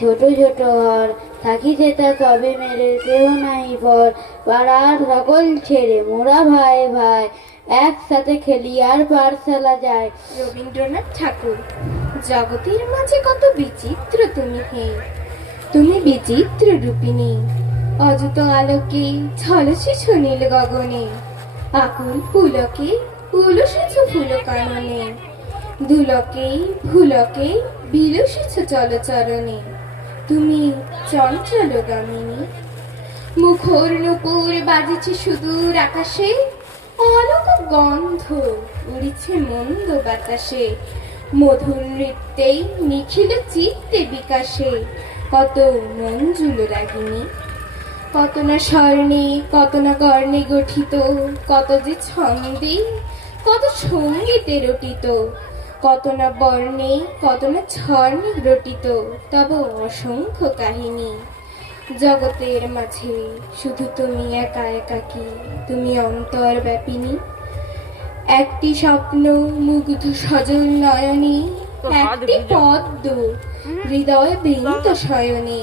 ছোট ছোট ঘর থাকিতে তা তবে মেরে কেহ নাই পর পাড়ার সকল ছেড়ে মোরা ভাই ভাই একসাথে খেলি আর পাঠশালা যায়। রবীন্দ্রনাথ ঠাকুর। জগতের মাঝে কত বিচিত্র তুমি হে, তুমি বিচিত্র রূপিণী। অযুত আলোকে ঝলসেছ নীল গগনে, আকুল পুলকে উলসেছ ফুল কাননে, দুলকে ফুলকে বিলসেছ চলচরণে, তুমি চঞ্চল গামিনী। মুখর নূপুর বাজেছে সুদূর আকাশে, অলোক গন্ধ উড়িছে মন্দ বাতাসে, মধুর নৃত্যেই নিখিল চিত্তে বিকাশে, কত মঞ্জুল রাগিনী। কত না স্বর্ণে কত না কর্ণে গঠিত, কত যে ছন্দে কত সঙ্গীতে রটিত, কত না বর্ণে কত না স্বর্ণে রটিত তব অসংখ্য কাহিনী। জগতের মাঝে শুধু তুমি একা একাকী, তুমি অন্তর ব্যাপিনী। একটি স্বপ্ন মুগ্ধ সজল নয়নে, একটি পদ্ম হৃদয় বৃন্ত শয়নে,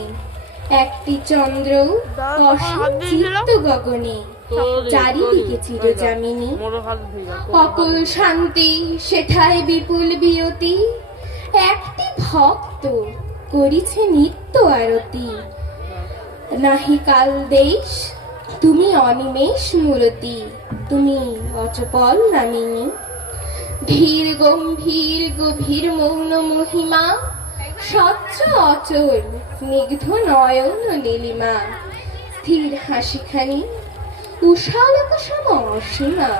একটি চন্দ্র অসীম চিত্ত গগনে, চারিদিকে চিরজামিনী। অকুল শান্তি সেথায় বিপুল বিয়তি, একটি ভক্ত করিছে নিত্য আরতি। নাহি কাল দেশ তুমি অনিমেষ মূরতি, তুমি অচপল নামিনী। ধীর গম্ভীর গভীর মৌন মহিমা, স্বচ্ছ অচল স্নিগ্ধ নয়ন নীলিমা। স্থির হাসিখানি উষালোক সম অসীমা,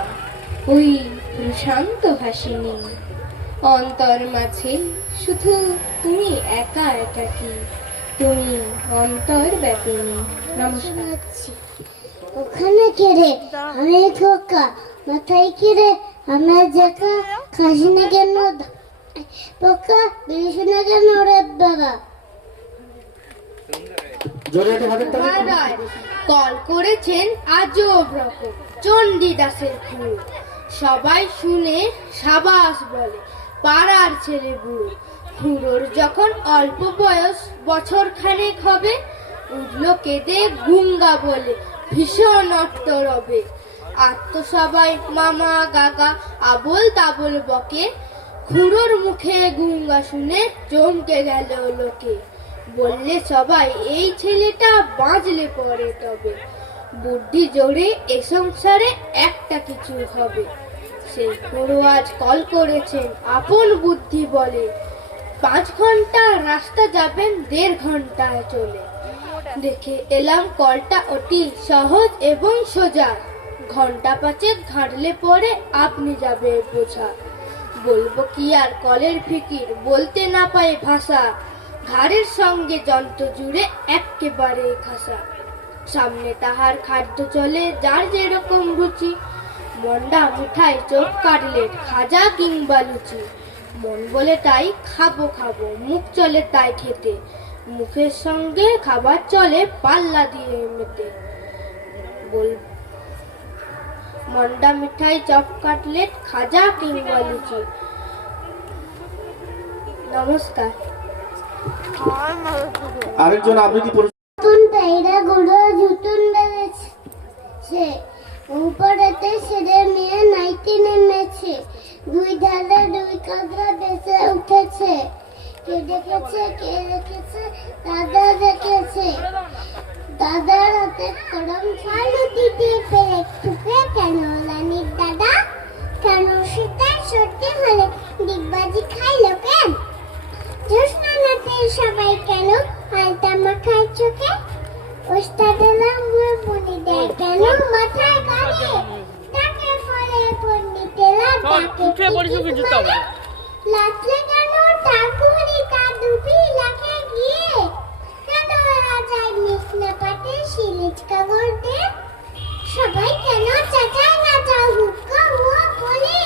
ওই প্রশান্ত হাসিনী। অন্তর মাঝে শুধু তুমি একা একাকী, তুমি অন্তর ব্যাপিনী। নমস্কার। ওখানে কেড়ে আমি খোকা, মাথায় কেড়ে আমরা জাকা, খাসি না কেন পোকা, বেশি না কেন রে বাবা। কল করেছেন আজব রকম চণ্ডীদাসের খুঁড়ো, সবাই শুনে সাবাস বলে পাড়ার ছেলে বুড়ো। খুঁড়োর যখন অল্প বয়স বছর খানেক হবে, উঠলো কেঁদে গুঙ্গা বলে ভীষণ অট্ট রবে। আর তো সবাই মামা গাগা আবল তাবল বকে, খুঁড়োর মুখে গুঙ্গা শুনে চমকে গেল লোকে। বললে সবাই এই ছেলেটা বাঁচলে পরে তবে, বুদ্ধি জোরে এ সংসারে একটা কিছু হবে। সেই খুঁড়ো আজ কল করেছেন আপন বুদ্ধি বলে, 5 ঘন্টা রাস্তা যাবেন 1.5 ঘন্টায় চলে। দেখে এলাম কলটা অতি সহজ এবং সোজা, ঘন্টা 5 ঘাঁটলে পরে আপনি যাবে বোঝা। বলবো কি আর কলের ফিকির, বলতে না পায় ভাষা, ঘাড়ের সঙ্গে যন্ত্র জুড়ে একেবারে খাসা। সামনে তাহার খাদ্য চলে যার যেরকম রুচি, মন্ডা মুঠাই চোখ কাটলেট খাজা কিংবা লুচি। মন বলে তাই খাবো খাবো, মুখ চলে তাই খেতে, মুখের সঙ্গে খাবার চলে পাল্লা দিয়ে মেতে। মন্ডা মিঠাই চপ কাটলেট খাজা কিংবা লুচি। নমস্কার। আরেকজন আবৃত্তি নতুন পায়রা গুলো জুতুন বেড়েছে, উপরেতে ছেড়ে মেয়ে নাইতে নেমেছে, 2 ধারে 2 কাঁকড়া বেঁচে উঠেছে। কে দেখেছে কে রেখেছে দাদা দেখেছে, দাদার হাতে কলম ছাড়ু দিতে পেরে টুকে কেন রানীর দাদা, কেন সেটাই সত্যি হলে ডিগবাজি খাইলো কেন, জোসনাতে সবাই কেন হালতা মাখায় চোখে, ওস্তাদেরা মনে দেয় কেন মাথায় গাড়ে, তাকে পরে পণ্ডিতেরা তাকে লাচলে কেন তার কুহরি তার ডুবি লাগে গিয়ে, কেন রাজায় মিশনা পাতে সিলিজ কাগর দে, সবাই কেন চাচায় নাচা হুক্কা হুয়া বলে,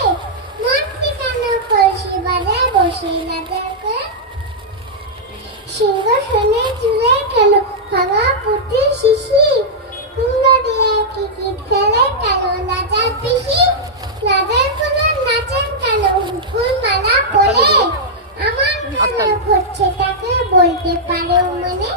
মাতৃ কেন কলসি বাজায় বসে না দেখে, সিংহাসনে চুলে কেন ভাঙা পুঁতি শিশি, কুমড়ো দিয়ে কি খেলে কেন নাচার পিসি, রাজার কোনো নাচেন কেন ফুল মালা পরে, আমার খারাপ হচ্ছে তাকে বলতে পারো মানে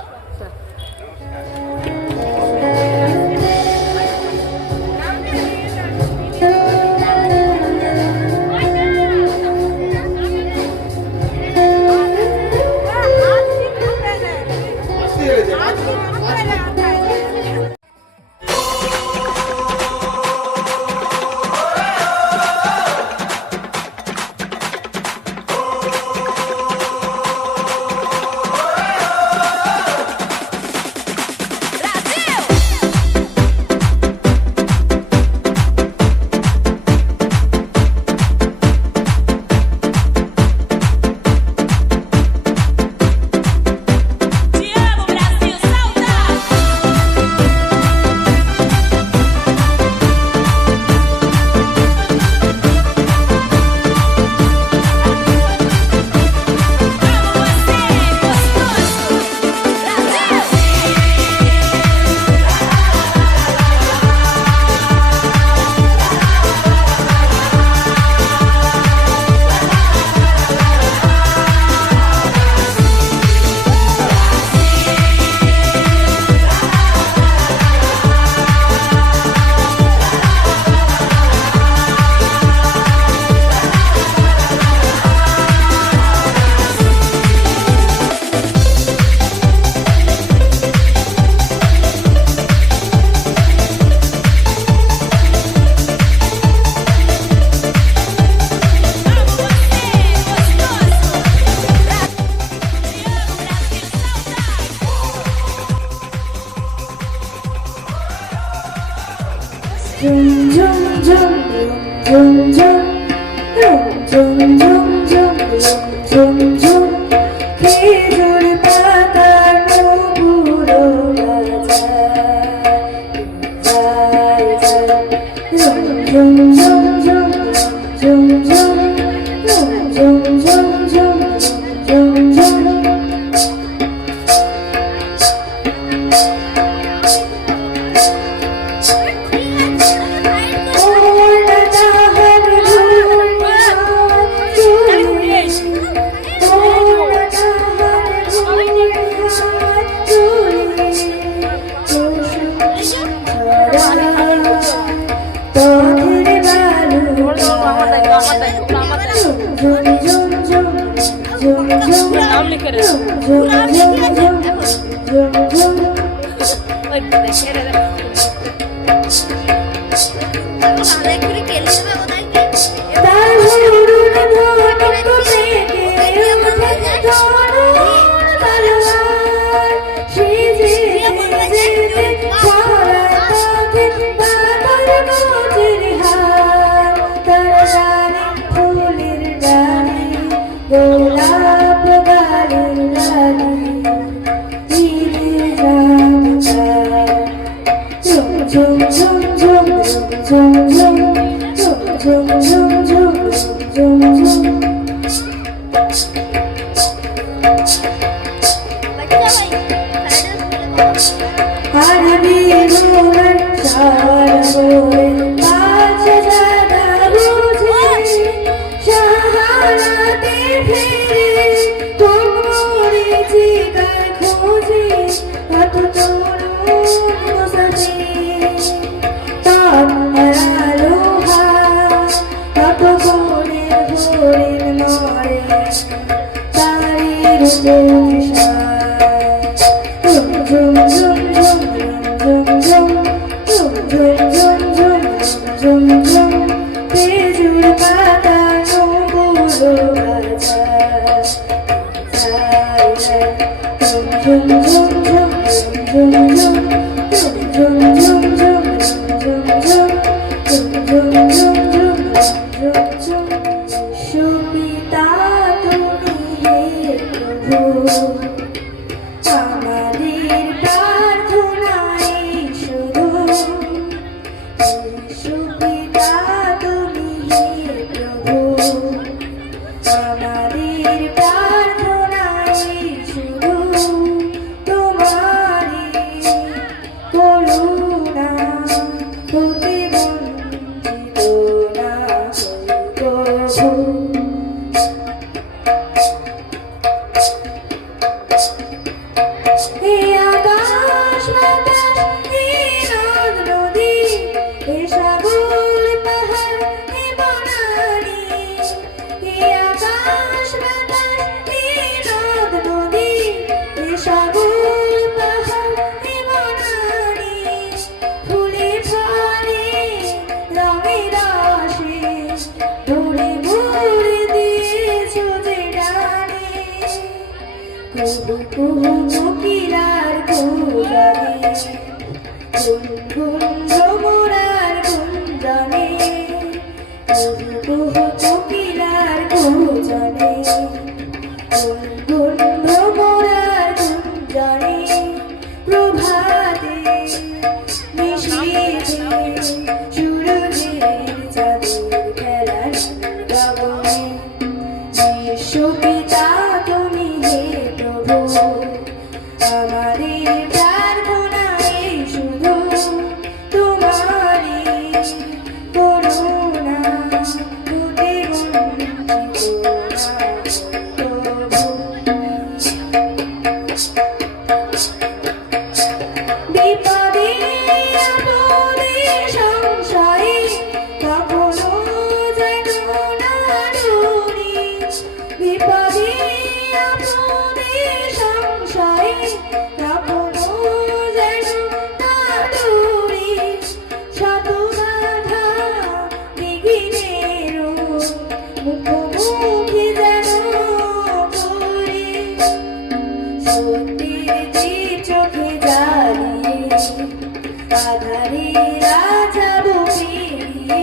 খেজুর পাতার বুড়ো नाम लिख रहे গোলাপ গালের রানী ঝুম ঝুম ঝুম ঝুম ঝুম ঝুম ঝুম ঝুম ঝুম ঝুম আর বিরুর সারা পাঁচ জানা বুঝে সাহারাতে ফিরে তোমরে জিগার খোঁজে কত তরুণ সাথে তার আলো কত ভোরে ভোরে মরে তারি রূপে ঝুম ঝুম ঝুম ঝুম ঝুম ঝুম ঝুম ঝুম ঝুম ঝুম খেজুর পাতা বুড়ো ঝুম ঝুম ঝুম ঝুম ঝুম ঝুম ঝুম ঝুম ঝুম ঝুম ঝুম ঝুম ঝুম ঝুম সুপিতা তুমি হে প্রভু আমাদের প্রার্থনাই শুধু সুপিতা তুমি হে প্রভু আমাদের প্রার্থনাই শুধু তোমারই করুণা হতে বঞ্চিত না হই প্রভু কুহু কুহু কোকিলার কুজনে গুনগুন ভ্রমরার গুঞ্জনে কুহু কুহু কোকিলার কুজনে গুনগুন ভ্রমরার গুঞ্জনে প্রভাতে নিশীথে সূর্যের চাঁদের খেলার গগনে বিশ্বপিতা তুমি হে প্রভু আমাদের প্রার্থনা এই শুধু তোমারই করুণা হতে বঞ্চিত না প্রভু। বিপদে আপদে সংশয়ে কখনো যেন না ডরি, বিপদে আপদে সংশয়ে কখনো যেন না ডরি, শত বাধা বিঘ্নেরও মুখোমুখি যেন করি, সত্যের যে চোখে জ্বালিয়ে আধারে রাজা বসিয়ে,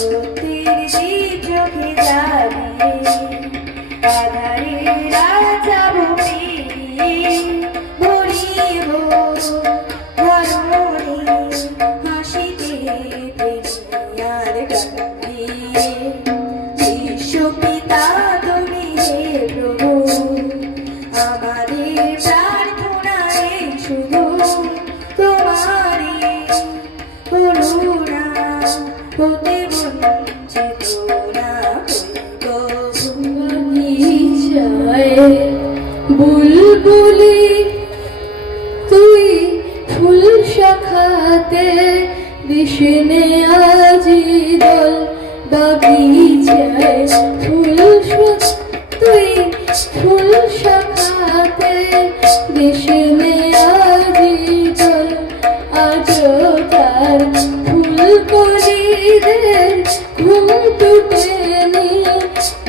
সত্যের যে চোখে জ্বালিয়ে আধারে রাজা বসিয়ে, ভরিব ধরণী হাসিতে প্রেমিয়ার কান্দিয়ে, বিশ্বপিতা তুমি হে প্রভু আমাদের প্রার্থনায় শুধু তোমারই করুণা হতে বঞ্চিত না বুলবুলি তুই ফুল শাখাতে বিষ্ণে আজি দল বাগিচায় ফুল তুই ফুল শাখাতে বিষ্ণে আজি দল আজ তার ফুল কলিদের ঘুম টুটেনি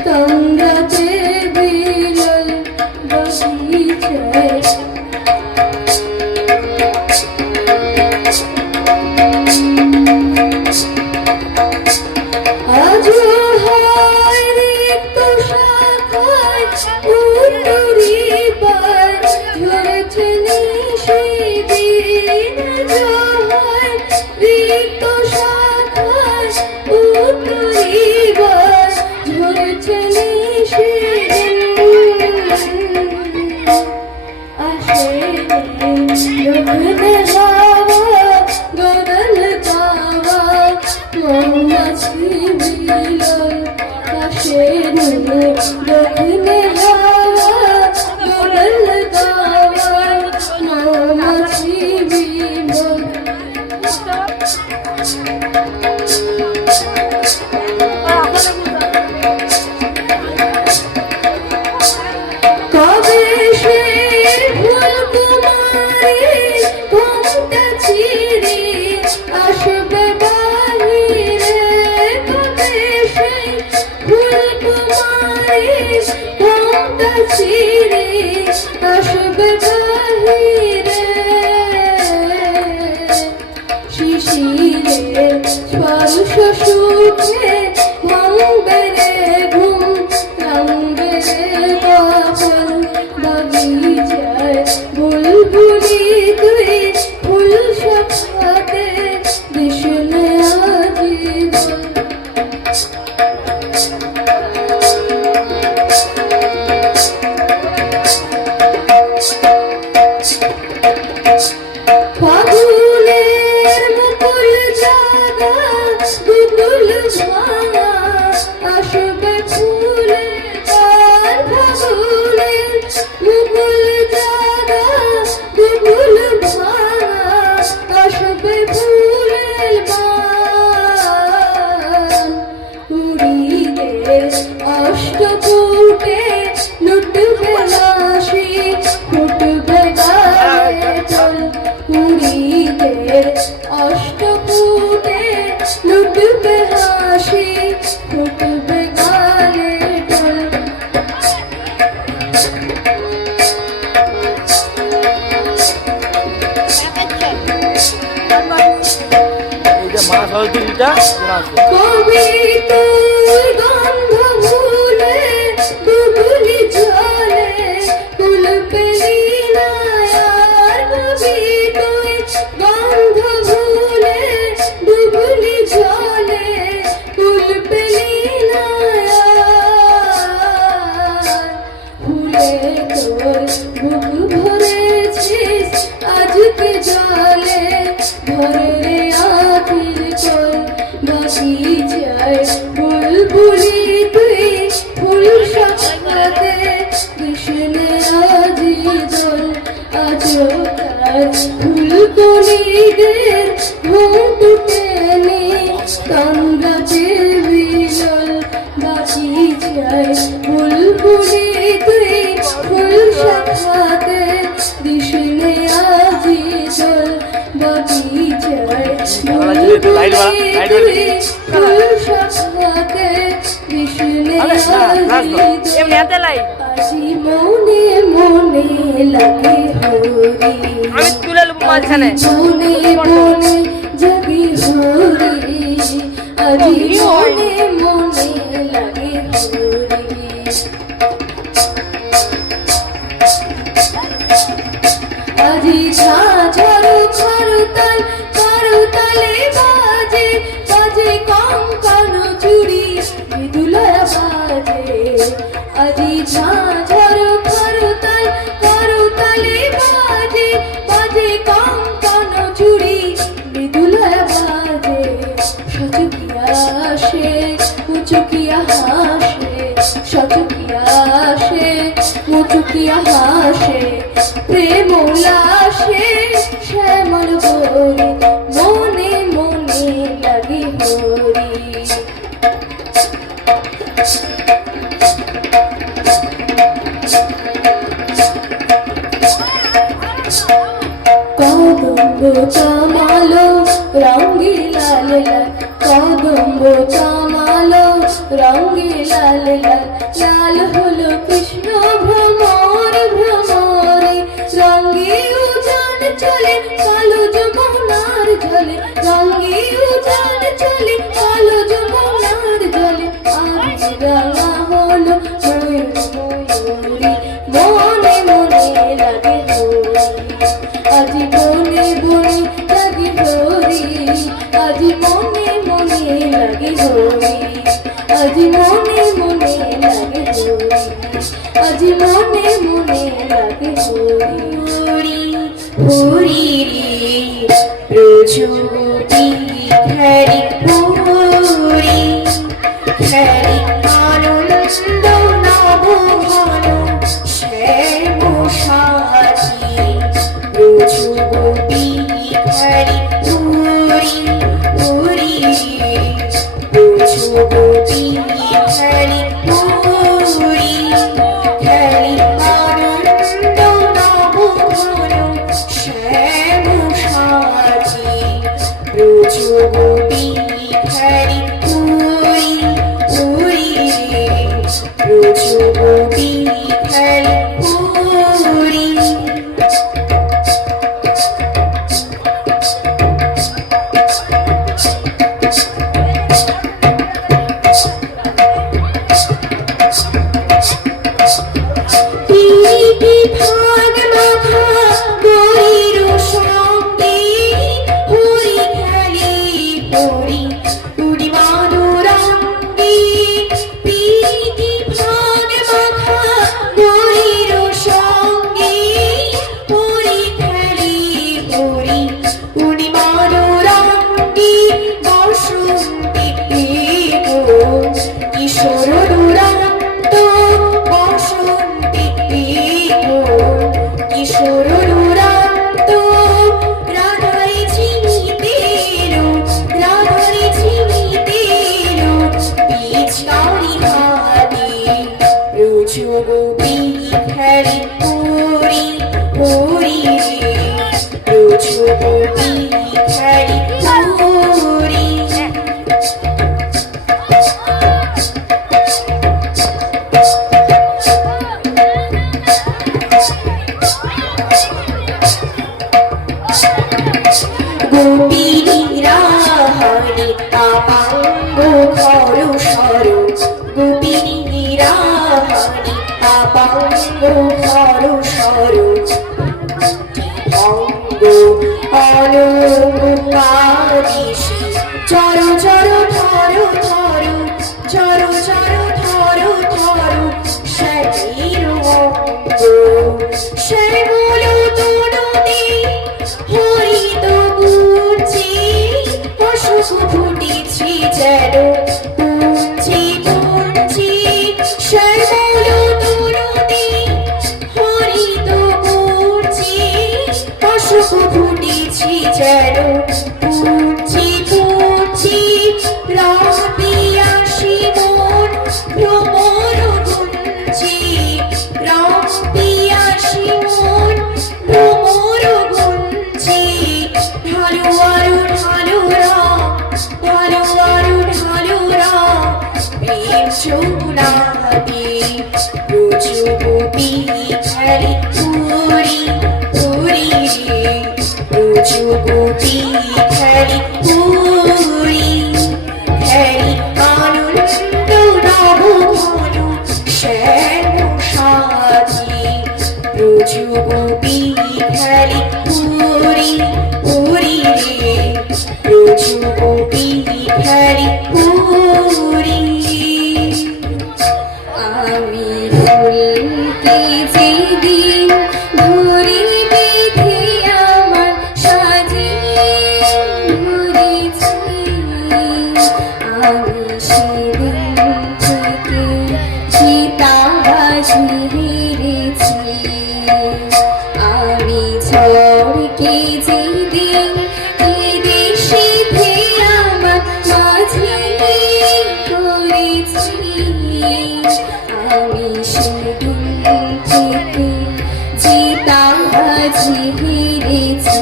তন্দ্রাতে বিরল বাগিচায় আজও হয় রিক্ত শাখায় উত্তরিবার ঝরেছে নিশিদিন, হয় রিক্ত শাখায় উত্তরিবার ঝরেছে নিশিদিন, আসে লগ্নে হাওয়া গগন পাওয়া মৌমাছি বিলল, আসে লগ্নে হাওয়া গগন পাওয়া মৌমাছি বিলল। কবে সে ফুল কুমারী ঘোমটা ছিঁড়ে আসবে বাহিরে, কবে সে ফুল কুমারী ঘোমটা ছিঁড়ে আসবে বাহিরে, শিশিরে স্পর্শ সুখে ভাঙবে রে ঘুম, ভাঙবে রে বাপন বাগিচায় বুলবুলি তুই ফুল শাখাতে বিষ্ণে আজি দল। ফাগুনের মুকুল জাগা দুকুল ভাঙা আসবে এটা কবি তোর গন্ধ ভুলে বুবুলি জলে ফুল পেলি না আর কবি তোর গন্ধ ভুলে বুবুলি জলে ফুল পেলি না আর ফুলে তোর বুক ভরেছিস আজকে জলে ভরে রে আখির কই বাকি যায় বুলবুলি তুই ফুল সকালে কৃষ্ণে আজি জল আজও তার ফুলকণিদের ঘুম টেনে কান্দাতে বিজল বাকি যায় বুলবুলি তুই ফুল সকালে কৃষ্ণে আজি জল বাকি যায় এমনি হাতে লাই আজি মনে মনে লাগে হরি আমি তুলে নেবো মাঝখানে মনে মনে জাগি হরি আজি মনে মনে লাগে হরি আজি ঝাঝর খরতাল করতালে বাজে বাজে কঙ্কন চুড়ি মৃদুলয়া বাজে আজি ঝাঝর খরতাল করতালে বাজে বাজে কঙ্কন চুড়ি মৃদুলয়া বাজে সচকিয়া আসে মুচকিয়া হাসে সচকিয়া আসে মুচকিয়া হাসে প্রেম উল্লাসে শ্যামল হরি মনে মনে লাগে হরি কদম্ব চামালো রঙ্গি লাল লাল কদম্ব চামালো রঙ্গি লাল লাল লাল হলো কৃষ্ণ ভ্রমর ভ্রমরে রঙ্গি উজান চলে কালো যমুনার জলে রঙ্গি উজান চলে কালো যমুনার জলে আজ রাঙা হলো ময়ূর ময়ূরী মনে মনে লাগে হরি আজি মনে মনে লাগে হরি আজি মনে মনে লাগে হরি আজি মনে মনে লাগে হরি আজি মনে মনে লাগে হরি হরি প্রচুরি হরি হরি হরি আনন্দ নব ঘন শ্যাম সাথী প্রচুরি হরি হরি হরি প্রচুরি হরি হরি হরি আনন্দ নব ঘন শ্যাম সাথী প্রচুরি হরি হরি হরি প্রচুরি হরি হরি পিরিতি ভাগ মাখা গরির সঙ্গে হরি খেলি হরি উড়ি মাধুরঙ্গে পিরিতি ভাগ মাখা গরির সঙ্গে হরি খেলি হরি উড়ি মাধুরঙ্গে বসন্তে কিশোর দুরান্ত বসন্তে কিশোর দুরান্ত রাধারে ঝিমিতেরো রাধারে ঝিমিতেরো পিছাড়ি হাতে রুচু গোপী হরি হরি হরি রুচু গোপী হরি হরি গোপীরা হরি তাপাঙ্গ খর সর গোপিনীরা হরি তাপাঙ্গ খর সর অঙ্গ অলঙ্কারিষি চর চর ধর ধর চর চর ধর ধর শরীর অঙ্গ শ্যামল তনুতে হরিত গুঞ্জি অশোক ফুটেছি যেন পুঞ্জি পুঞ্জি শ্যামল তনুতে হরিত গুঞ্জি অশোক ফুটেছি যেন পুঞ্জি পুঞ্জি রাপিয়াসি মন ভ্রমর গুঞ্জি রাপিয়াসি মন ভ্রমর গুঞ্জি ঢালু আরু ঢালু রাম ঢালু আরু ঢালু রাম প্রেম চৌনাদি রুজু গোপী খেলি পুরি পুরি রুজু গোপী খেলি পুরি খেলি আনন্দ নব ভানু শ্যাম সাজি রুজু গোপী খেলি পুরি পুরি রে রুজু গোপী খেলি পুরি আমি ফুলকে যেদিন ধরে বেঁধে আমার সাজিয়ে ধরেছি আমি সেদিন থেকে চিতাবাজি হেরেছি আমি ঝড়কে যেদিন এদেশে আমার মাঝে করেছি আমি সেদিন থেকে চিতাবাজি হেরেছি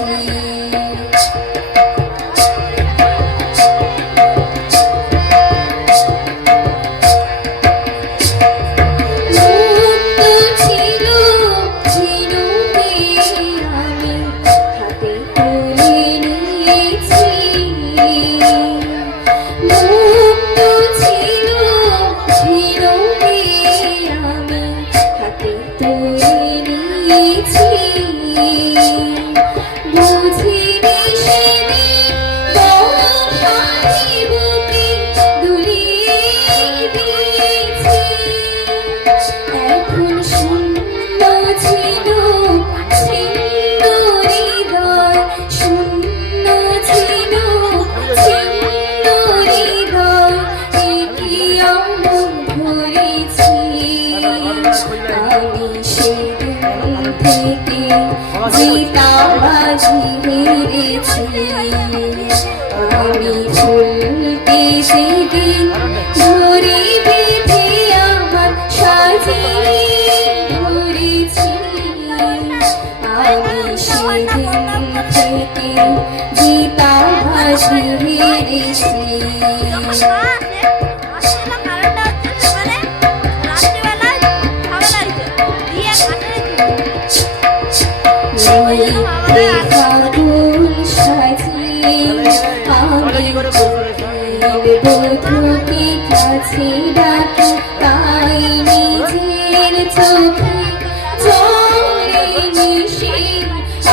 মুক্ত ছিল ঝিনুকে আমি হাতে তুলে নিয়েছি মুক্ত ছিল ঝিনুকে আমি হাতে তুলে নিয়েছি বুঝিনি সেদিন বড় পাখি বুকে দুলিয়ে দিয়েছি এখন শূন্য ছিল ছিন্ন হৃদয় শূন্য ছিল ছিন্ন হৃদয় একে অমন ধরেছি আমি সেদিন থেকে জিতাবাজি হেরেছি আমি ফুলকে সেদিন ধরে বেঁধে আমার সাজিয়ে ধরেছি আমি সেদিন থেকে জিতাবাজি হেরেছি ফাগুন সাজিয়ে আমি বধূকে কাছে ডাকি তাই নিজের চোখে জলে মিশে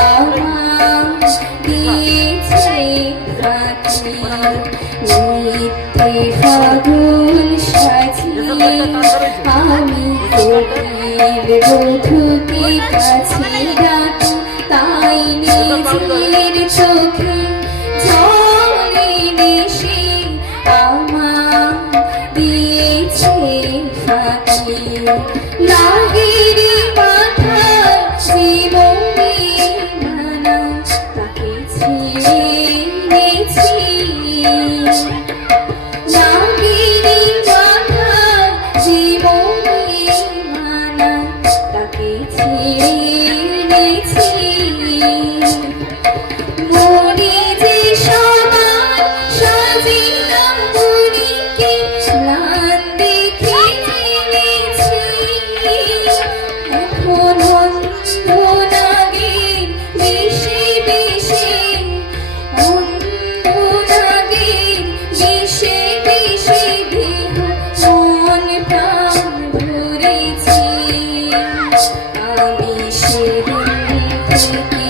আমার দিয়েছে রাখি নিত্যে ফাগুন সাজিয়ে আমি বধূকে কাছে ডাকি তাই নিজের চোখে জলে মিশে আমার দিয়েছে ফাঁকি লাগেরি মাথায় জীবনে নানা তাকে ছেড়েছি লাগেরি মাথায় জীবনে নানা তাকে ছেড়েছি মনে যে সবার সাজিলাম মনিকে ম্লান দেখে জেনেছি এখন অন্ধ লাগে বেশি বেশি অন্ধ লাগে আমি সেদিন থেকে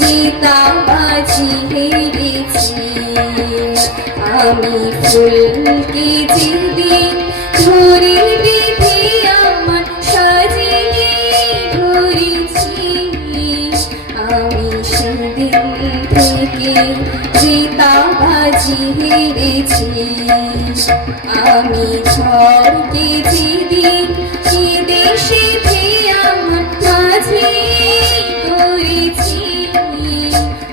জিতা বাজি হেরেছি আমি ফুলকে যেদিন ধরে বেঁধে আমার সাজিয়ে ধরেছি আমি সেদিন থেকে জিতা বাজি হেরেছি আমি ঝড়কে যেদিন দেশে আমার মাঝে করেছি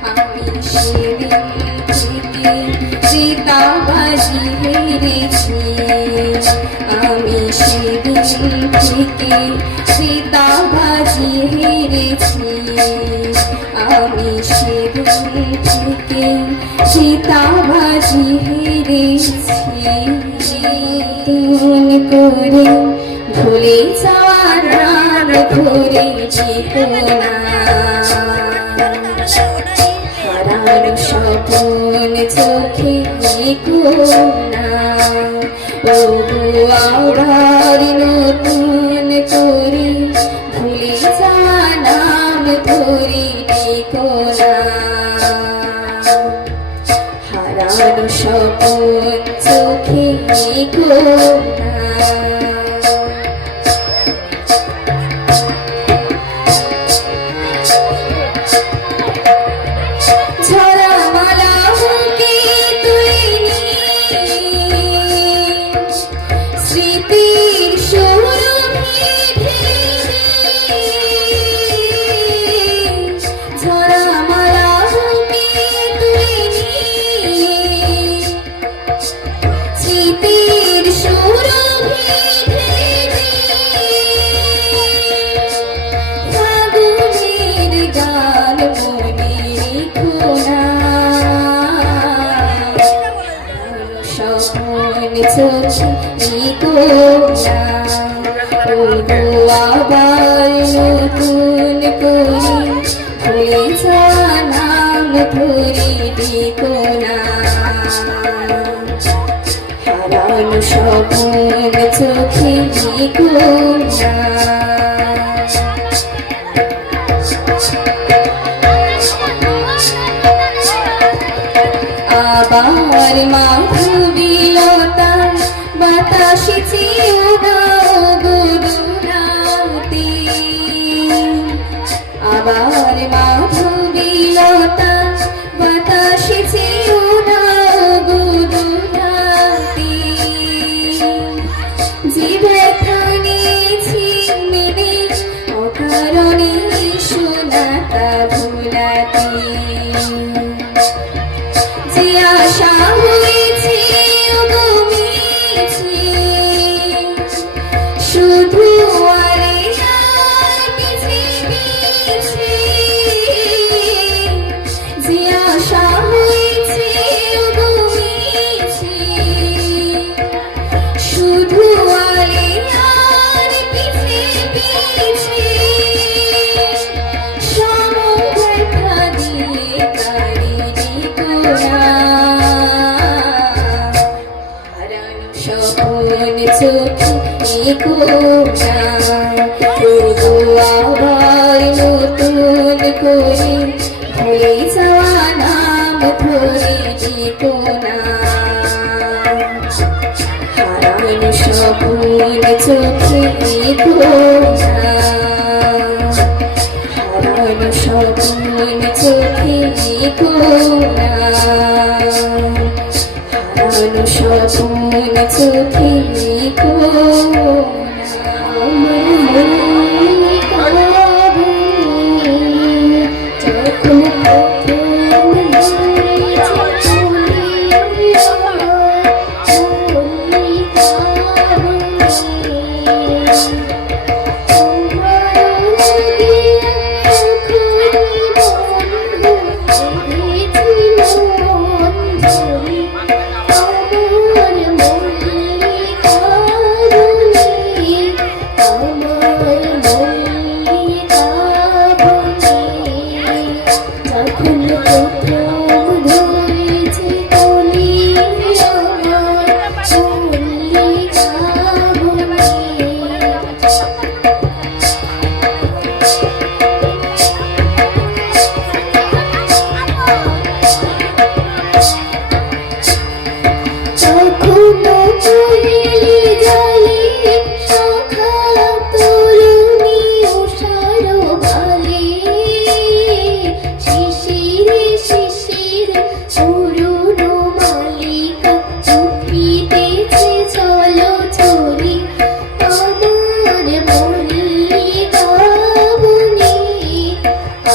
আমি সেদিন থেকে জিতা বাজি হেরেছি আমি সেদিন থেকে জিতা বাজি হেরেছি আমি সেদিন থেকে জিতা বাজি হেরেছি মনে করে ভুলে যাওয়ার নাম ধরে যেতো না হারানো স্বপ্ন চোখে নিকো না ও আবার নতুন করে ভুলে যাওয়া নাম ধরে নিকো না হারানো স্বপ্ন চোখে নিকো না আবার নতুন করে ভুলে যাওয়া নাম ধরে দিতো না হারানো স্বপ্ন চোখে নিকো না আবার মাধবীলতা বাতাসে চেয়েও দাও গুরুনাতে আবার মাধবীলতা বাতাসে চেয়েও দাও গুরুনাতে যে ব্যথা নিয়েছি মেনে অকারণে শোনাতা ভুলাতে যে আশা হয়েছে শুধু আরে পিছে পিছে যে আশা হয়েছে ঘুমিয়েছে শুধু আরে পিছে পিছে সমব্যথা দিয়ে কারিনি কোনা হারানো স্বপ্ন চোখে নিকো না তবু আবার নতুন করে ভুলে যাওয়া নাম ধরে দিতো না হারানো স্বপ্ন চোখে নিকো না হারানো স্বপ্ন চোখে নিকো না হারানো স্বপ্ন চোখে নিকো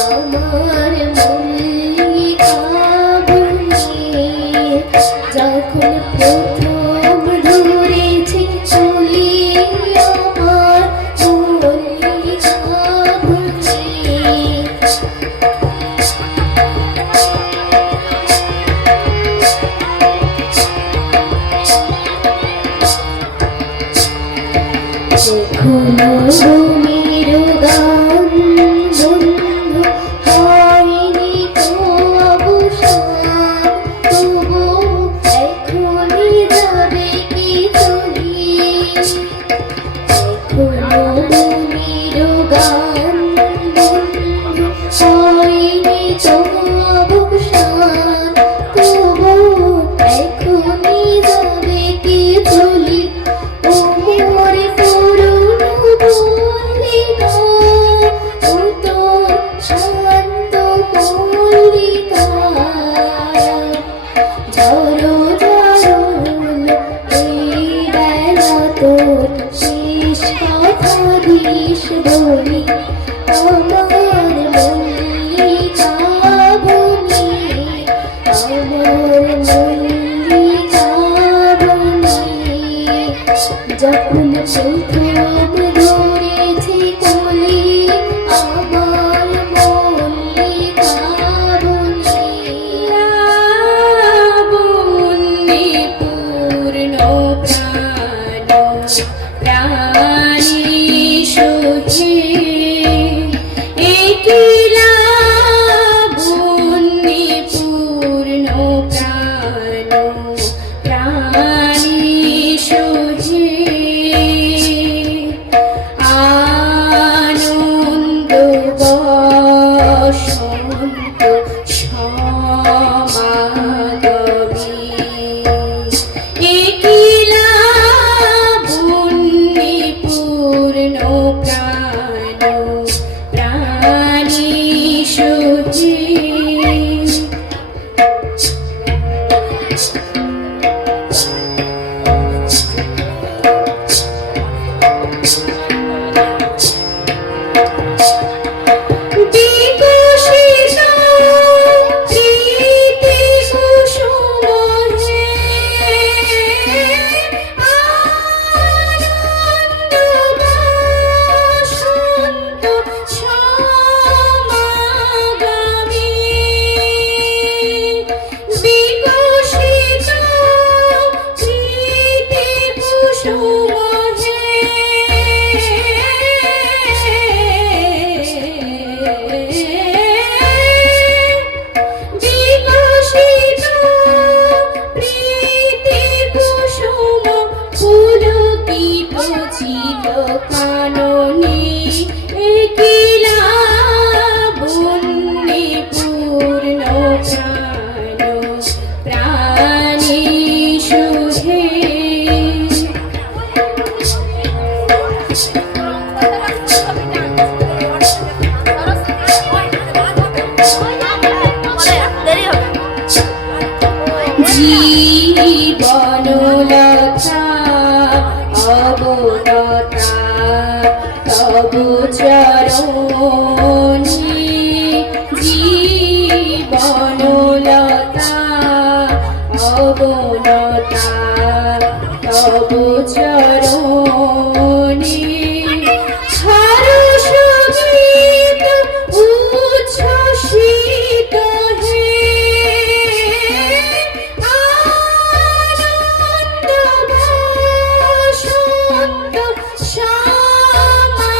আমার মল্লিকা বনে যখন প্রথম ধরেছে চলি আমার মল্লিকা বনে এখনো রুমির গান বন্ধু হয়নি তো অবসান তবু এখনই যাবে কি চলি এখনো রুমির গান বন্ধু হয়নি তো অবসান তবু এখনই যাবে কি চলি ওমর করুণ মল্লিকা ও তোর শান্ত মল্লিকা ঝরো ঝরো এই বেলা তোর শেষ কথা দিস বলি আমার মল্লিকা বনে আমার মল্লিকা বনে যখন প্রথম ধরেছে কলি আমার মল্লিকা বনে বন্যে পূর্ণ প্রাণী সোঝে একলা বন্যে পূর্ণ প্রাণী সোঝে আনন্দ বসন্ত সমাগমে একলা বন্যে পূর্ণ প্রাণী সোঝে বিকশিত প্রীতি কুসুম হে আনন্দ বসন্ত সমাগমে বিকশিত প্রীতি কুসুম হে বিকশিত প্রীতি কুসুম পুলকিত ছিল কাননে একলা বন্যে পূর্ণ প্রাণী সুধে জীবনলতা অবনতা তবু চরণে জীবনলতা অবনতা তবু চরণে হর্ষ গীত উচ্ছ্বসিত হে আনন্দ বসন্ত সমাগমে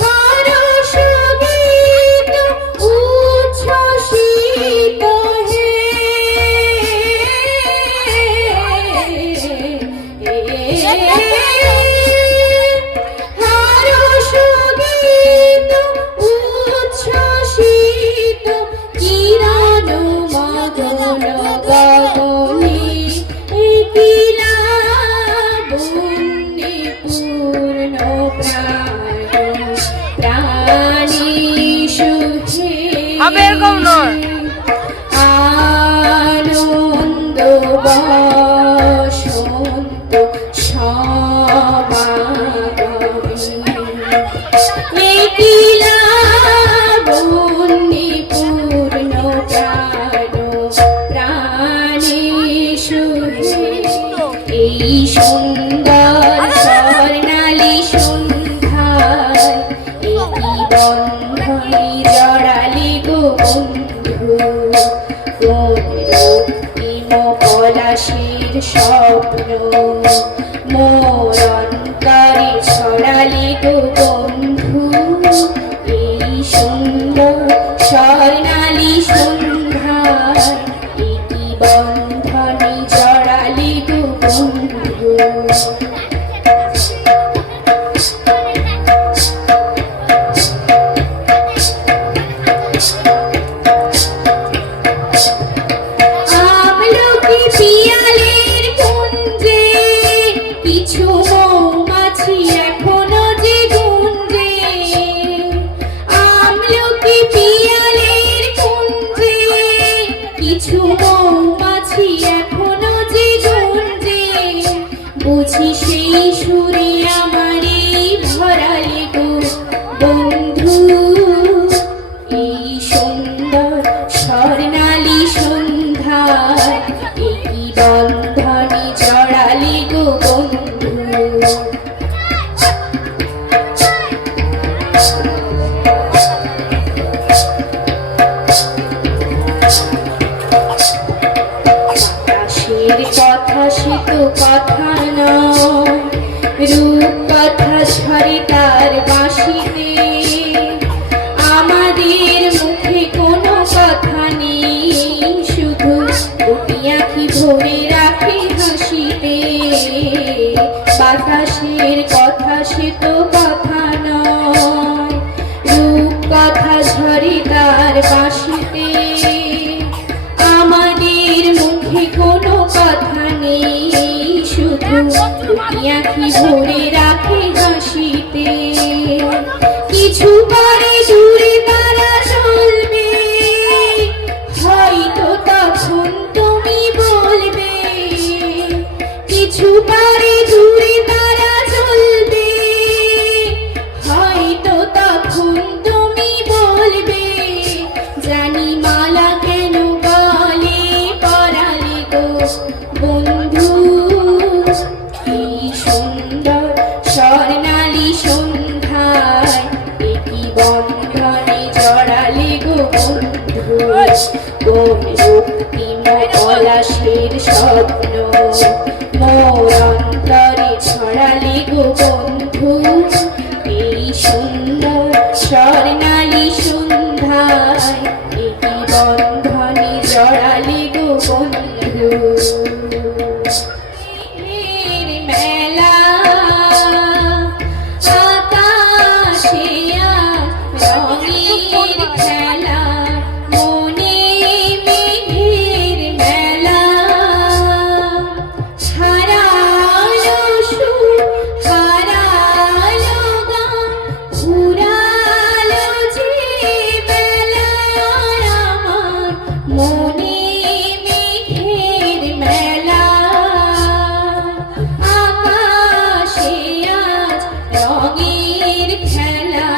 হর্ষ গীত উচ্ছ্বসিত হে হর্ষ গীত উচ্ছ্বসিত কিরণ মগন গগনে একলা বন্যে পূর্ণ প্রাণী সুখে হবে এরকম নয়। আনন্দ বসন্ত সমাগমে একলা বন্দি পূর্ণ প্রাণে সুহে এই সুন্দর স্বর্ণালী সন্ধ্যায় একই বন্ধনে জড়ালি গো বন্ধু কোন রক্তিম পলাশের স্বপ্ন মোর অন্তরে ছড়ালি গো বন্ধু এই সুন্দর স্বর্ণালী সন্ধ্যায় একই বন্ধনে জড়ালি গো বন্ধু আমলকি পিয়ালের কুঞ্জে কিছু মৌমাছি এখনো যে গুঞ্জে আমলকি পিয়ালের কুঞ্জে কিছু মৌমাছি এখনো যে গুঞ্জে বুঝি সেই সুরে আমারে ভরালে গো বন্ধু এই সুন্দর স্বর্ণালী সন্ধ্যায় একই বন্ধনে জড়ালি গো বন্ধু আকাশের কথা সে তো কথা নয় রূপ কথা ঝরে তার বাঁশিতে আমাদের মুখে কোনো কথা নেই শুধু দুটি আঁখি ভরে রাখে হাসিতে বাতাসের কথা সে তো কথা নয় রূপ কথা ঝরে তার বাঁশিতে আমাদের মুখে কোনো কথা নেই শুধু দুটি আঁখি ভরে রাখে হাসিতে কিছু পরে দূরে তারা চলবে হয়তো তখন তুমি বলবে কিছু পরে দূরে তারা চলবে হয়তো তখন তুমি বলবে জানি মালা কেন গলে পরালে গো বন্ধু এই সুন্দর স্বর্ণালী সন্ধ্যায় একই বন্ধনে জড়ালে গো বন্ধু কোন রক্তিম পলাশের স্বপ্ন মোর অন্তরে ছড়ালে গো বন্ধু এই সুন্দর স্বর্ণালী সন্ধ্যায় একই বন্ধনে জড়ালে গো বন্ধু মেলা আকাশে রঙের খেলা মনে মেঘের মেলা হারালো সুর হারালো গান ঘুরালো যে বেলা আমার মনে মেঘের মেলা আকাশে আজ রঙের খেলা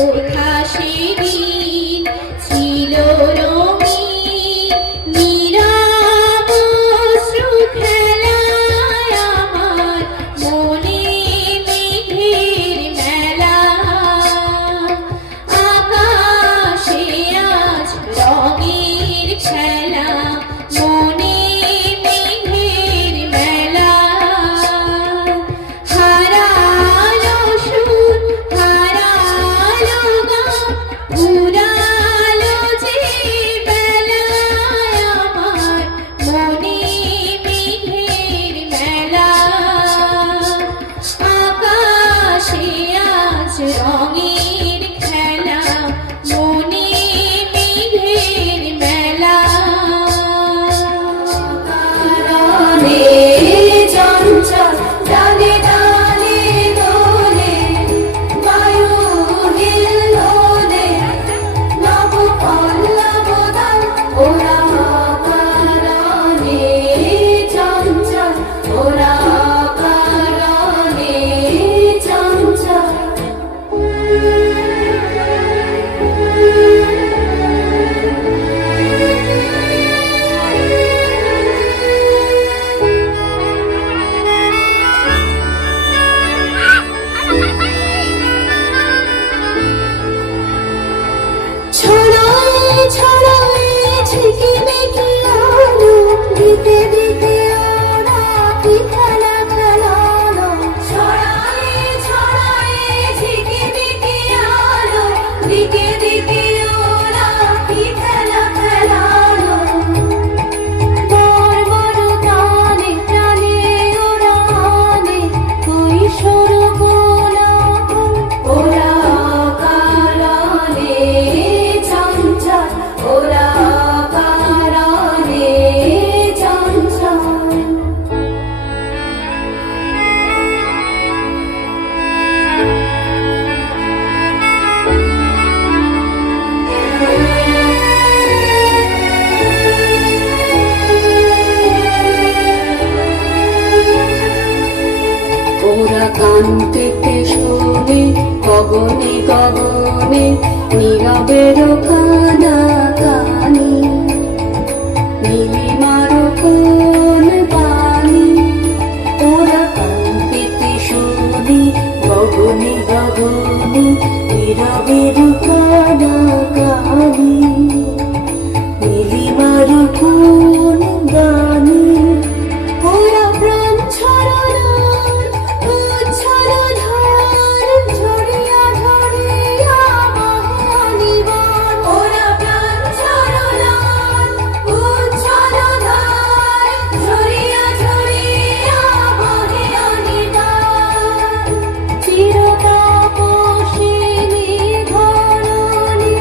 কোথা সেদিন ছিল রঙিন নীরব অশ্রু খেলায় আমার মনে মেঘের মেলা আকাশে আজ রঙের খেলা মনে মেঘের মেলা হারালো সুর হারালো গান উড়ালো যে বেলায় আমার মনে মেঘের মেলা আকাশে আজ রঙের খেলা মনে মেঘের মেলা কারণে চঞ্চল ডালে ডালে দোলে বায়ু হিল্লোলে নব পল্লব দান ওরা কারণে চঞ্চল ওরা কারণে চঞ্চল ছড়ায় ছড়ায় ঝিকিমিকি আলো দিতে দিতে ওরা কি খেলা খেলালো ছড়ায় ছড়ায় ঝিকিমিকি আলো দিতে দিতে ওরা কি খেলা খেলালো বড় বড় গানে প্রাণে ওরা আনে কৈশোর কোলাহল ওরা কারণে চঞ্চল ওরা কারণে চঞ্চল ওরা কান্তিতে শোনে গগনে গগনে নীরবের কানা কানি নীলিমার কোন পানি ওরা কান্তিতে শোনে গগনে গগনে নীরবের কানা কানি নীলিমার কোন গানি ওরা প্রাণ ছড়ানোর উচ্ছল ধার ঝরিয়া ঝরিয়া বহে অনিবার ওরা প্রাণ ছড়ানোর উচ্ছল ধার ঝরিয়া ঝরিয়া বহে অনিবার চিরতাপসিনী ধরণী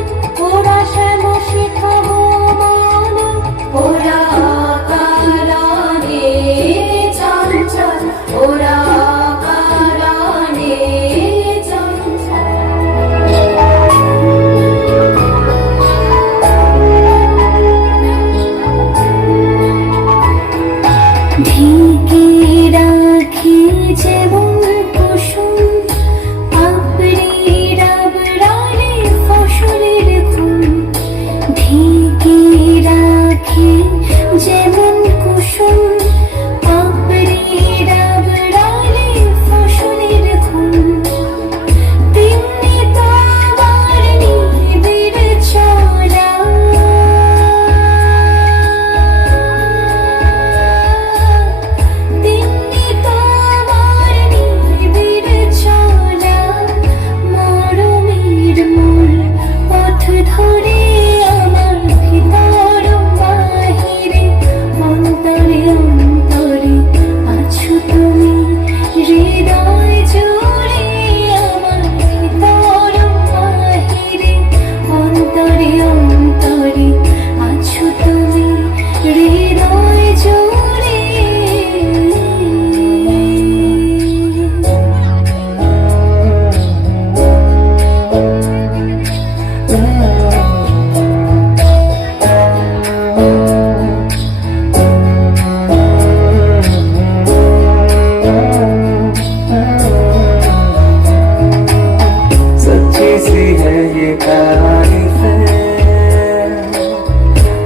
सी है ये तारीफें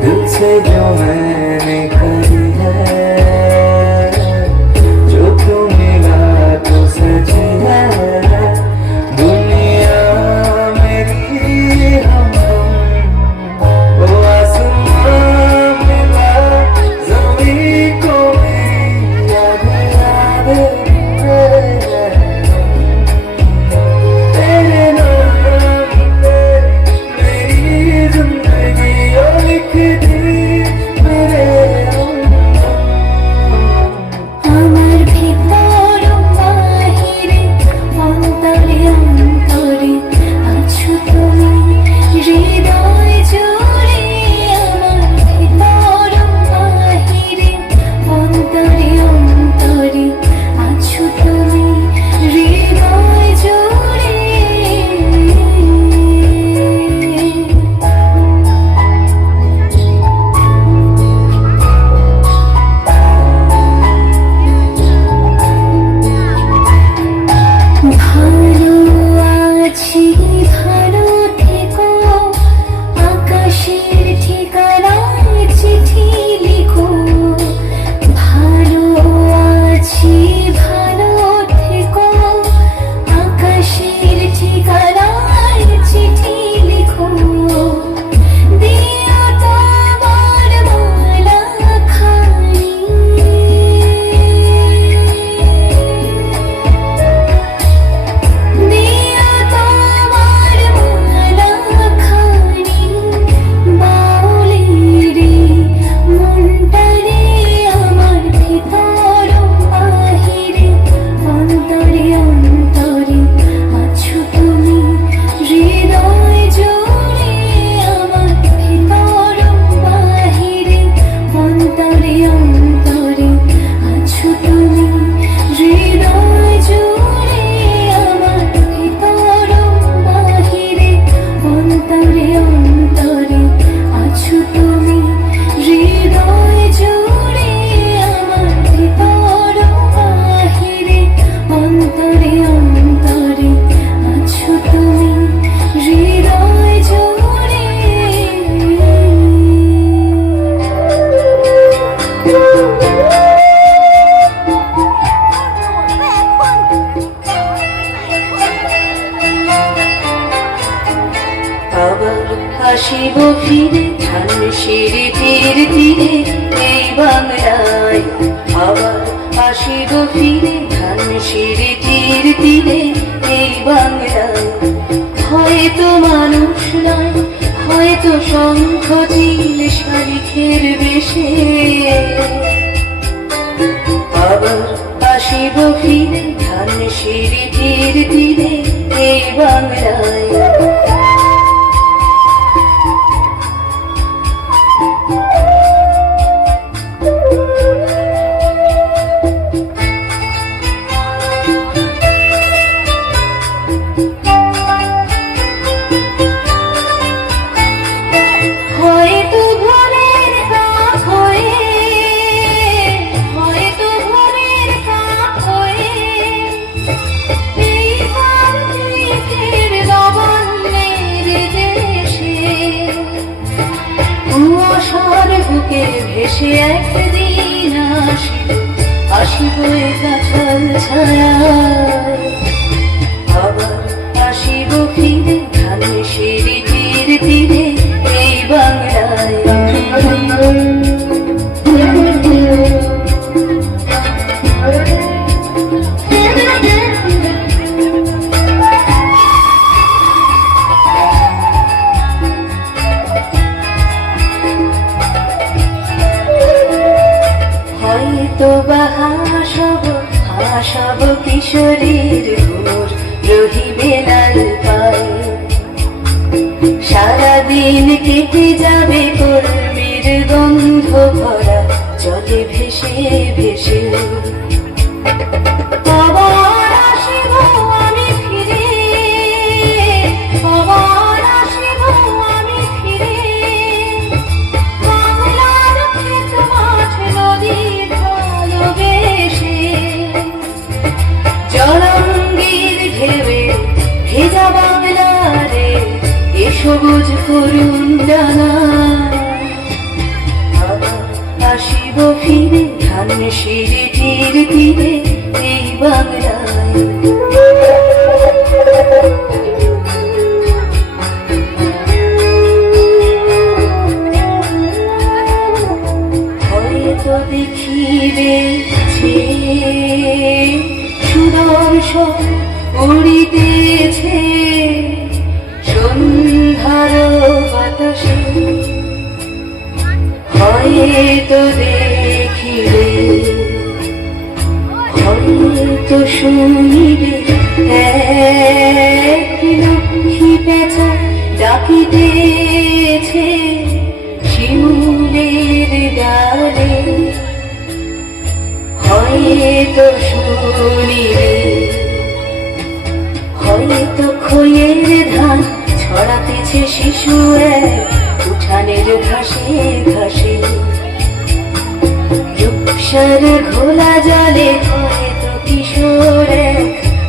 दिल से जो मैंने करी है जो तू मिला तो सजी है दुनिया मेरी हमदम वो आसमां मिला ज़मीं को मेरी याद याद तेरे नाम पे मेरी जिंदगी लिख दी मेरे আমার ভিতর বাহিরে অন্তরে অন্তরে আছো তুমি হৃদয় জুড়ে আমার ভিতর বাহিরে অন্তরে অন্তরে আছো তুমি হৃদয় জুড়ে ভালো আছি ভালো থেকো আকাশের ঠিকানায় চিঠি লিখো ভালো আছি ভালো থেকো আকাশের ঠিকানায় চিঠি লিখো দিও তোমার মালা খানি দিয়া তোমার মালা খানি বাউলি রে মনটারে আমার ভিতর বাহিরে অন্তরে অন্তরে আছো তুমি হৃদয় জুড়ে আমার ভিতর বাহিরে অন্তরে অন্তরে আছো তুমি হৃদয় জুড়ে আমার ভিতর বাহিরে অন্তরে অন্তরে আছো তুমি হৃদয় জুড়ে আমার ভিতর বাহিরে অন্তরে অন্তরে আছো তুমি হৃদয় জুড়ে আবার আসিব ফিরে ধানসির তীর তীরে এই বাংলায় আবার আসিব ফিরে ধানসির তীর তীরে এই বাংলায় হয়তো মানুষ নয় হয়তো শঙ্খ চিল শালিখের বেশে আবার আসিব ফিরে ধানসির তীর তীরে এই বাংলায় হয়তো ভোরের কাক হয়ে হয়তো ভোরের কাক হয়ে এই বার্তিকের লবণের দেশে কুয়াশার বুকে ভেসে একদিন আসিব এ কাঁঠাল ছায়ায় আবার আসিব ফিরে ধানসির তীর তীরে এই বাংলায় হয়তো বা হাসাব কিশোরীর ঘোর রহিবে লাল পায়ে সারাদিন কেটে যাবে কর্মীর গন্ধ ভরা জলে ভেসে ভেসে আবার আসিব আমি ফিরে আবার আসিব আমি ফিরে বাংলার ক্ষেত মাঠ নদীর ভালোবেসে জলঙ্গির ঢেউয়ে ভেজা বাংলার সবুজ করুণ ডানা আসিব ফিরে ধান শিরে তীরে তীরে এই বাংলায় হয়তো দেখিবে সুদর্শন উড়িতেছে সন্ধ্যার বাতাসে হয়তো দেখিবে হয়তো শুনিবে এক লক্ষ্মী পেঁচা ডাকিতেছে শিমুলের ডালে হয়তো শুনিবে হয়তো খইয়ের ধান ছড়াতেছে শিশু এক উঠানের ঘাসে ঘাসে রূপসার ঘোলা জলে হয়তো কিশোর এক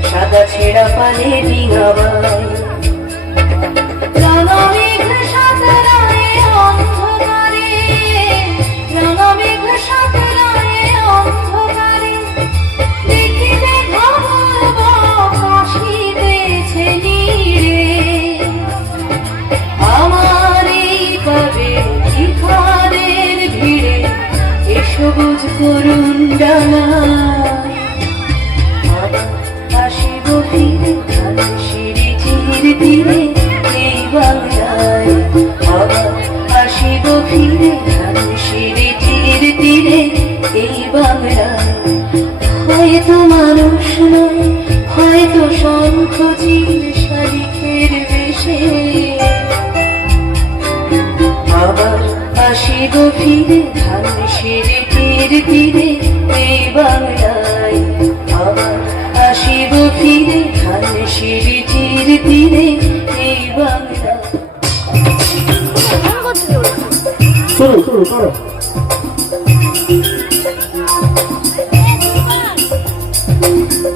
সাদা ছেঁড়া পালে ডিঙাবায় রণমেঘ সাঁতরায় অন্ধকারে রণমেঘ সাঁতরায় অন্ধকারে দেখিবে ঘর কাশিতেছে নীরে আমার এই পাবে ভিখারের ভিড়ে এ সবুজ করুণ ডানা আসিব ফিরে ধান সিঁড়ি তীরে তীরে এই বাংলায় আবার আসিব ফিরে ধান সিঁড়ি তীরে তীরে এই বাংলায় হয়তো মানুষ নয় হয়তো শঙ্খ চিল শালিখের বেশে আবার আসিব ফিরে ধান সিঁড়ি তীরে তীরে এই বাংলায় আবার আসিব ফিরে ধান সিঁড়ি তীরে তীরে এই বাংলায়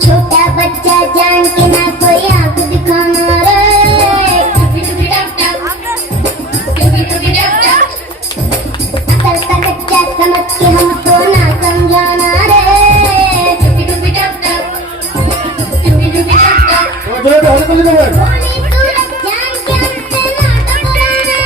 छोटा बच्चा जान के ना कोई आंख दिखाना रे अकल का कच्चा समझ के हमको ना समझाना रे भोली सूरत जान के हमसे ना टकराना रे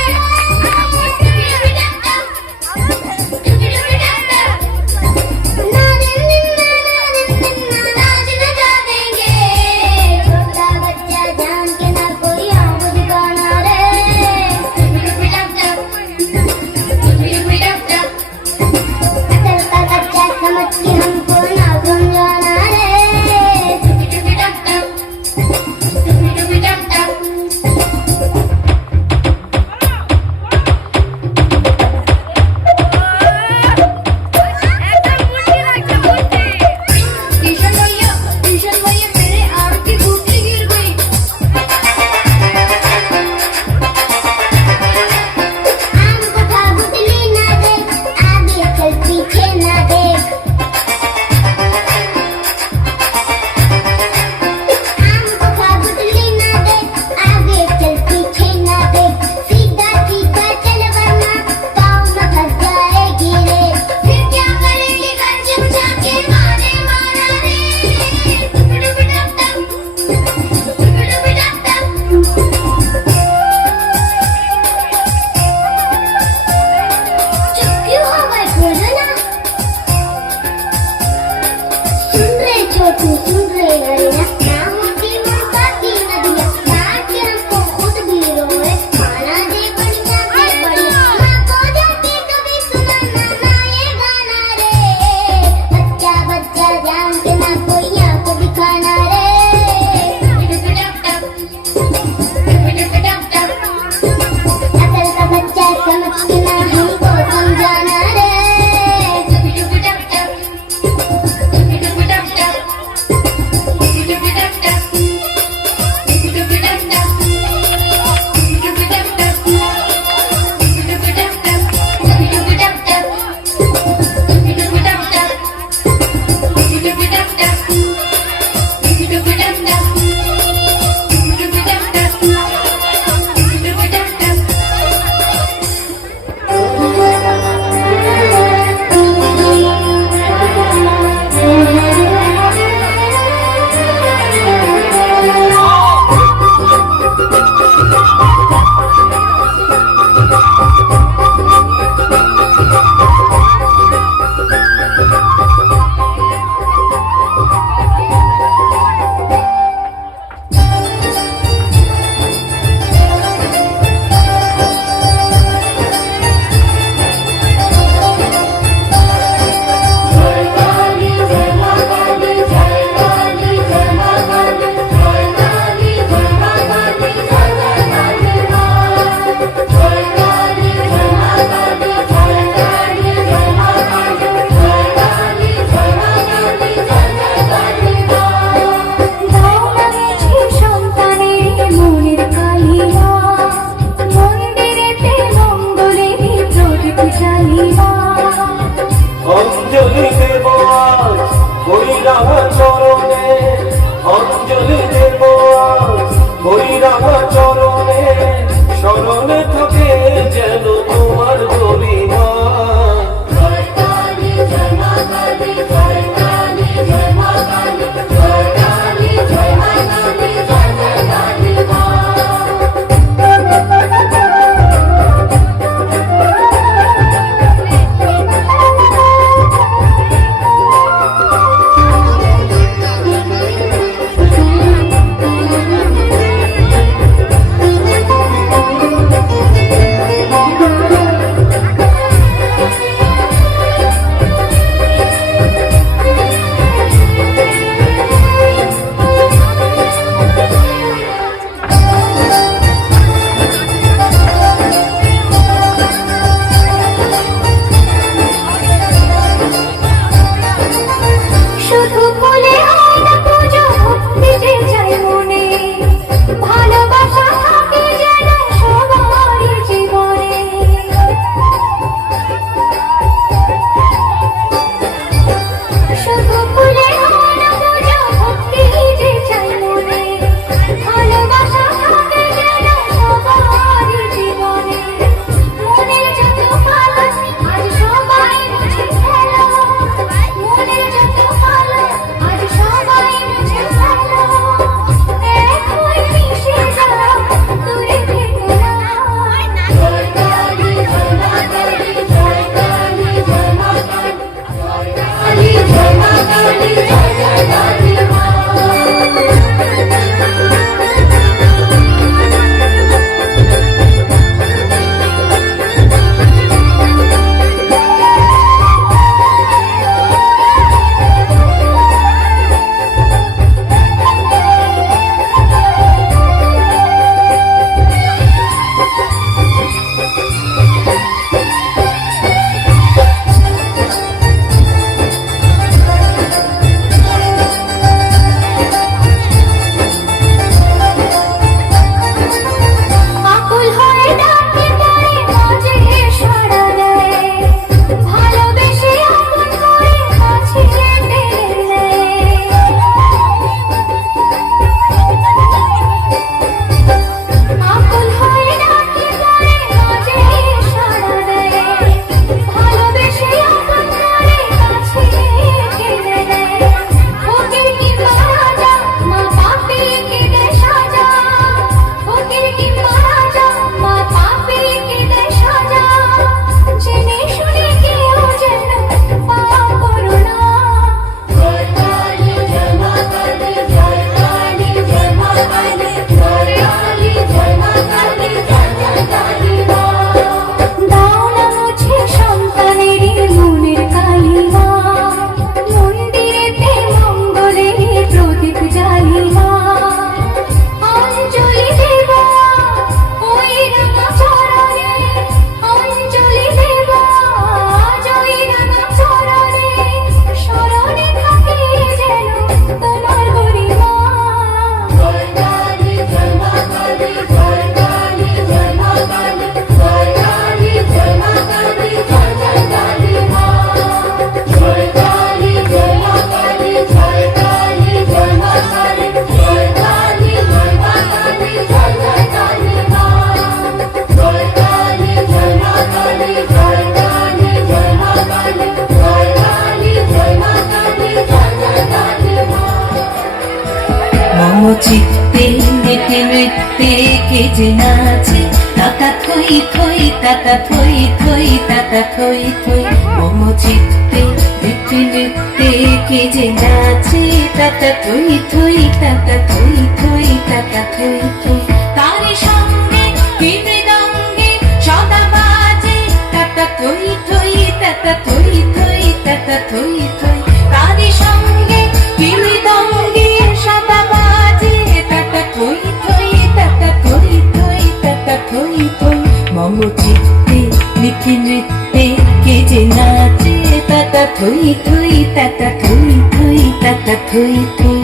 নাচে তাতা থই থই তাতা থই থই তাতা থই থই মম চিত্তে নৃত্যে নৃত্যে কে যে নাচে তাতা থই থই তাতা থই থই তাতা থই থই তারি সঙ্গে কি মৃদঙ্গে সদা বাজে তাতা থই থই তাতা থই থই তাতা থই থই তারি সঙ্গে কি মৃদঙ্গে সদা বাজে তাতা থই থই তাতা থই থই তাতা থই থই মম চিত্তে নিত্যে নৃত্যে কে যে নাচে তাতা থই থই তাতা থই থই তাতা থই থই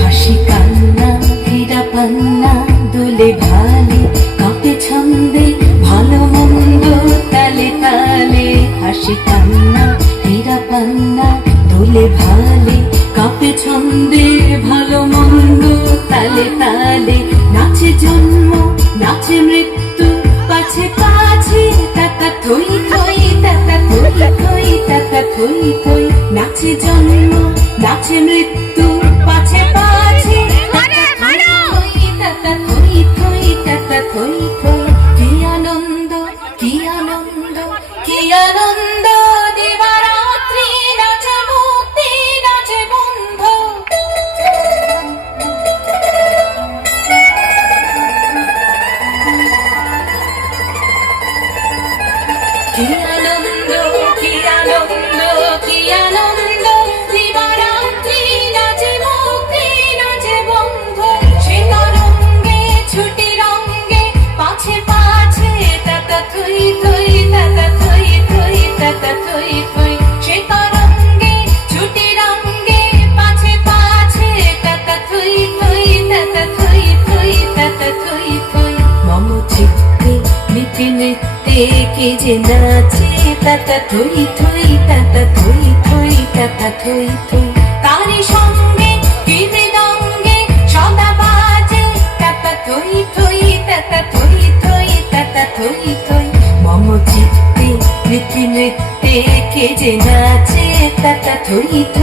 হাসি কান্না হীরা পান্না দুলে ভালে কাঁপে ছন্দে ভালো মন্দ তালে তালে হাসি কান্না হীরা পান্না দুলে ভালে কাঁপে ছন্দে ভালো মন্দ তালে তালে নাচে জন্ম নাচে মৃত্যু পাছে পাছে তাতা থই থই তাতা থই থই তাতা থই থই নাচে জন্ম নাচে মৃত্যু পাছে পাছে তাতা থই থই তাতা থই থই কি আনন্দ কি আনন্দ কি আনন্দ দিবারাত্রি নাচে মুক্তি নাচে বন্ধ কি আনন্দ কি আনন্দ কি আনন্দ দিবারাত্রি নাচে মুক্তি নাচে বন্ধ সে তরঙ্গে ছুটি রঙ্গে পাছে পাছে তাতা থই থই তাতা থই থই তাতা থই থই সে তরঙ্গে ছুটি রঙ্গে পাছে পাছে তাতা থই থই তাতা থই থই তাতা থই থই মম চিত্তে নিত্যে নৃত্যে কে যে নাচে তাতা থই থই তাতা থই থই তাতা থই থই তারি সঙ্গে কি মৃদঙ্গে সদা বাজে তাতা থই থই তাতা থই থই তাতা থই থই মম চিত্তে নৃত্যে নৃত্যে কে যে নাচে তাতা থই থই